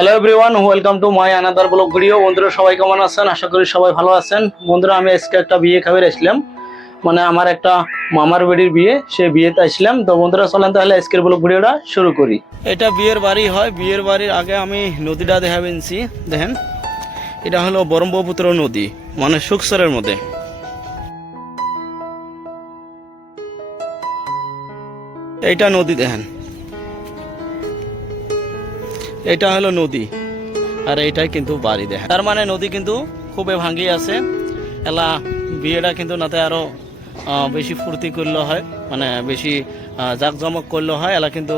Hello everyone, welcome to my another blog video. বন্ধুরা সবাই কেমন আছেন? আশা করি সবাই ভালো আছেন। বন্ধুরা আমি আজকে একটা বিয়ে খাবার আসলাম, মানে আমার একটা মামার বাড়ির বিয়ে, সেই বিয়েতে আসলাম। তো বন্ধুরা চলেন তাহলে আজকের ব্লগ ভিডিওটা শুরু করি। এটা বিয়ের বাড়ি হয়। বিয়ের বাড়ির আগে আমি নদীটা দেখাবেনছি। দেখেন, এটা হলো ব্রহ্মপুত্র নদী, মানে সুকসরের মধ্যে। এইটা নদী দেখেন, এটা হলো নদী, আর এইটাই কিন্তু বাড়ি দেখেন। তার মানে নদী কিন্তু খুবই ভাঙ্গি আছে। এলা বিয়েটা কিন্তু নাতে আরো বেশি ফুর্তি করলে হয়, মানে বেশি জাঁকজমক করলে হয়। এলা কিন্তু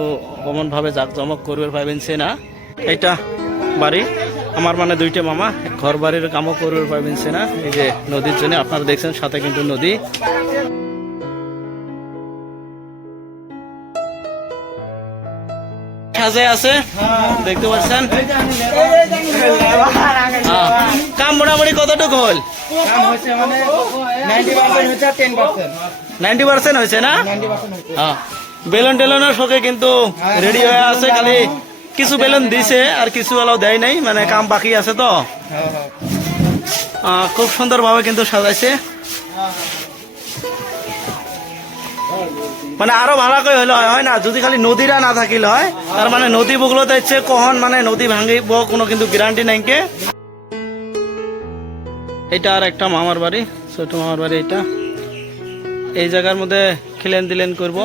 অমন ভাবে জাঁকজমক করবে পাইবেন সে না। এইটা বাড়ি আমার, মানে দুইটা মামা, ঘর বাড়ির কামও করবে পাইবেন সে না। এই যে নদীর জন্য আপনারা দেখছেন, সাথে কিন্তু নদী। সাজে আছে দেখতে পাচ্ছেন। কাম মোটামুটি কতটুকু হল? 90% হয়েছে না? বেলুন টেলুনের শোকে কিন্তু রেডি হয়ে আছে, খালি কিছু বেলুন দিছে আর কিছু এলাও দেয় নাই, মানে কাম বাকি আছে। তো খুব সুন্দর ভাবে কিন্তু সাজাইছে, মানে আরো ভালো করে হইলে হয় না, যদি খালি নদীরা না থাকিল হয়। তার মানে নদী বুগলোতে ইচ্ছে কখন মানে নদী ভাঙিব কোনো কিন্তু গ্যারান্টি নাই। কে এটা আর একটা মামার বাড়ি, ছোট মামার বাড়ি। এটা এই জায়গার মধ্যে খিলেন দিলেন করব।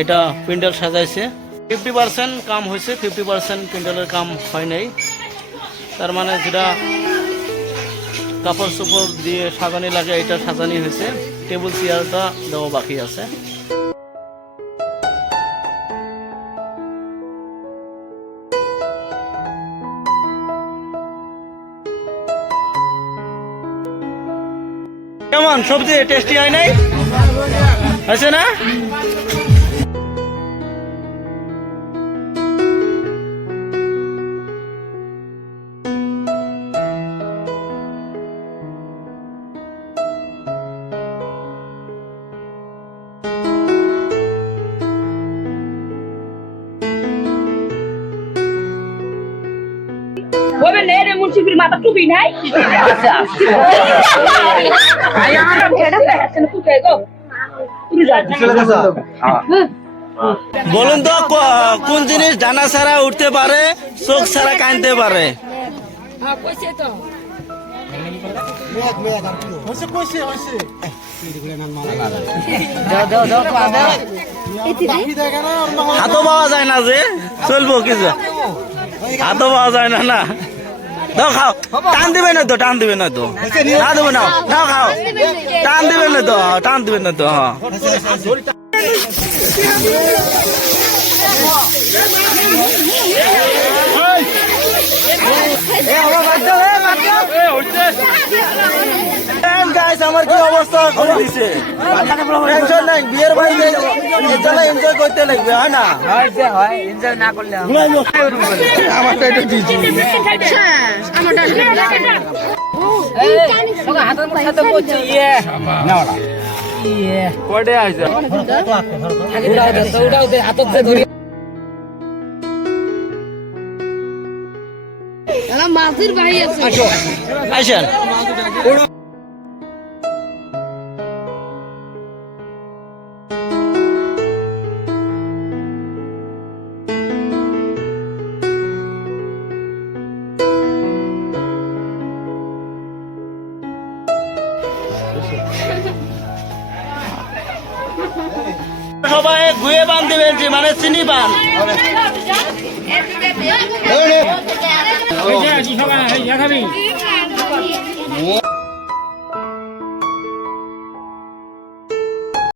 এটা প্যান্ডেল সাজাইছে, 50% কাম হয়েছে, 50% প্যান্ডেলের কাম হয় নাই। তার মানে যেটা কাপড় চোপড় দিয়ে সাজানি লাগে, এটা সাজানি হয়েছে। টেবিল চেয়ারটা দেওয়া বাকি আছে। কেমন সবজি টেস্টি হয় নাই? আছে না? বলে নে রে মুন্সিফির মাথা টুপি নাই। আচ্ছা আয়ার এটা ফ্যাশন টুপি গো তুমি যা। বলুন তো কোন জিনিস ডানা ছাড়া উঠতে পারে, চোখ ছাড়া কাঁদতে পারে? হ্যাঁ কইছে তো হাতও পাওয়া যায় না, যে চলবো কিছু হাতও পাওয়া যায় না। না দাও খাও, টান দিবে না তো, টান দিবে না তো, না দেবে না, দাও খাও, টান দিবে না তো, টান দিবে না তো। হ্যাঁ আমার কি অবস্থা করে দিছে। টেনশন নাই, বিয়ের বাড়িতে এনজয় করতে লাগবে, হয় না? এনজয় না করলে আমারটা একটু দিচ্ছি। হাতের সাথে করছে ইয়ে কয়টা আছে ওটাও দে হাতত ধরি মাছের ভাই আছে। আইসেন সবাই গুয়ে বান দিবেন, যে মানে চিনি বান। সবাই